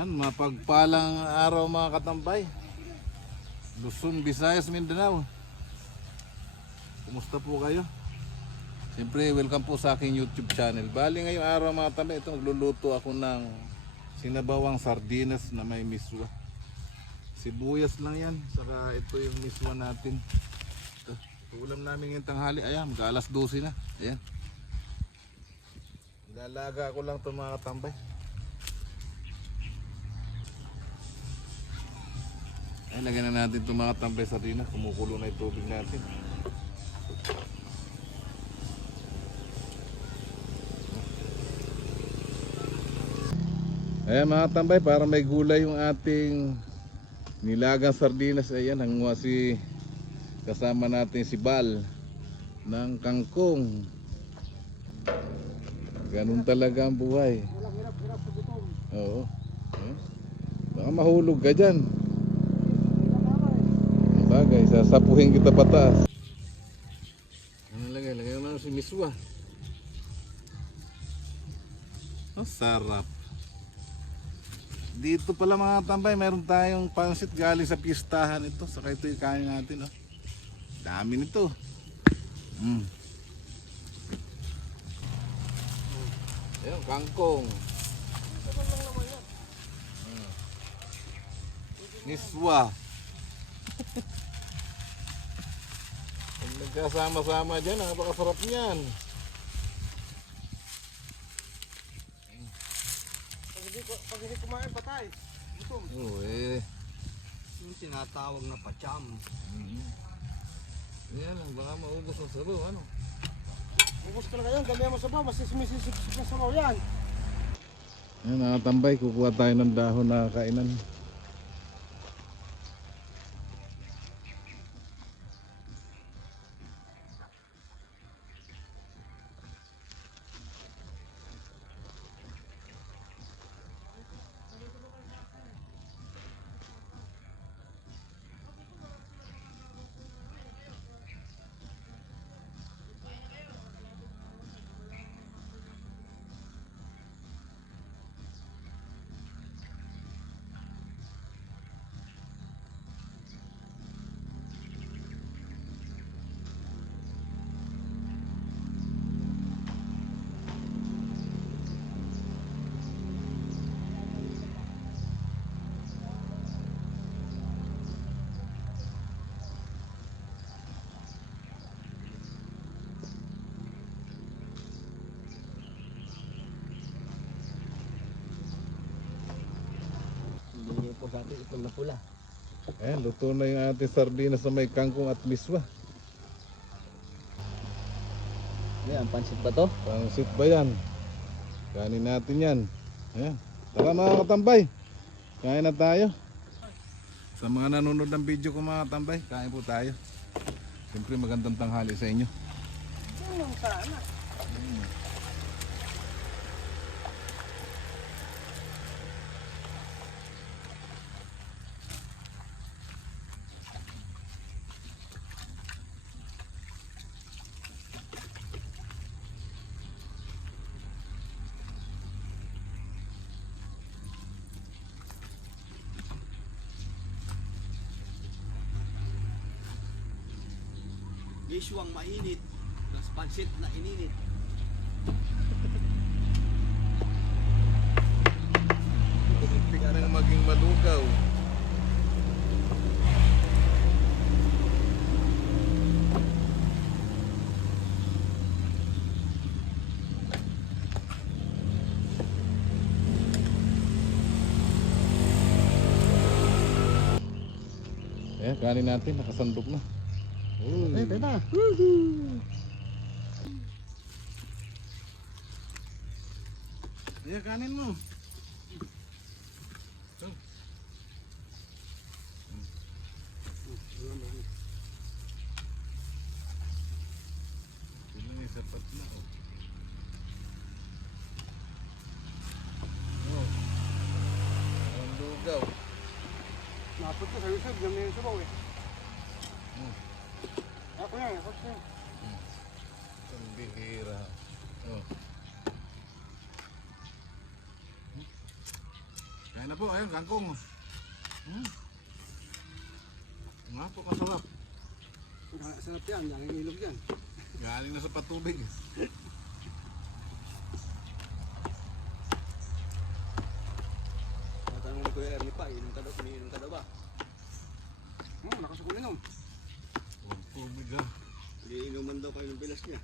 Yan, mapagpalang araw mga katambay. Luzon, Visayas, Mindanao. Kumusta po kayo? Siyempre, welcome po sa aking YouTube channel. Bali ngayong araw mga katambay, ito magluluto ako ng sinabawang sardinas na may miswa. Sibuyas lang yan, saka ito yung miswa natin. Ito, ulam namin ngayong tanghali. Ayan, mag-alas 12 na. Ayan. Ilalaga ko lang ito mga katambay. Ay, lagyan na natin itong mga tambay sardinas. Kumukulo na yung tubig natin. Ayan mga tambay, para may gulay yung ating nilagang sardinas. Ayan, hanguha si kasama natin si Bal ng kangkong. Ganun talaga ang buhay. Hirap sa gutom. Oo. Baka mahulog ka dyan. Bagay, sasapuhin kita pataas. Ano lagay? Lagay naman si miswa. Ang sarap. Dito pala mga tambay, mayroon tayong pansit galing sa pistahan ito. Saka ito yung kain natin. Oh. Dami nito. Ayan, kangkong. Miswa. Pag nagkasama-sama dyan, napakasarap niyan. Pag hindi kumain, patay. Gutom. Oo eh. Yung tinatawag na pacham. Yan lang, baka maubos ang sabaw, ano? Ubus ka na ganyan, damihan mo sa baw, mas sumisisip na sa baw yan. Yan, nakatambay, kukuha tayo ng dahon na kainan. Hindi po dati itong na pula. Ayan, luto na yung ating sardinas na may kangkong at miswa. Yan, pansit ba to? Pansit ba yan? Kanin natin yan. Ayan. Tara mga katambay, kain na tayo. Sa mga nanonood ng video ko mga katambay, kain po tayo. Siyempre magandang tanghali sa inyo. Yan yung sana. Giswang mainit, tas pansit na ininit. Tingnan ka nang maging malugaw. Ayan, kanin natin, nakasandok na. Eh, tena. Ayan, kanin mo. Sila may sapat na. Ang lugaw. Napot ka sa isip, damihan sa baw eh. Ako yan, ako yan. Ang bihira. Oh. Yan na po, ayun, kangkong. Nga po, kasarap. Sarap yan, nangingilog yan. Galing na sa patubig. Tatanong ni Kuya Ernie pa, umiinom ka daw ba? Lakas ako inom. Huwag tubig ah. Iinuman daw kayo ng bilas niya.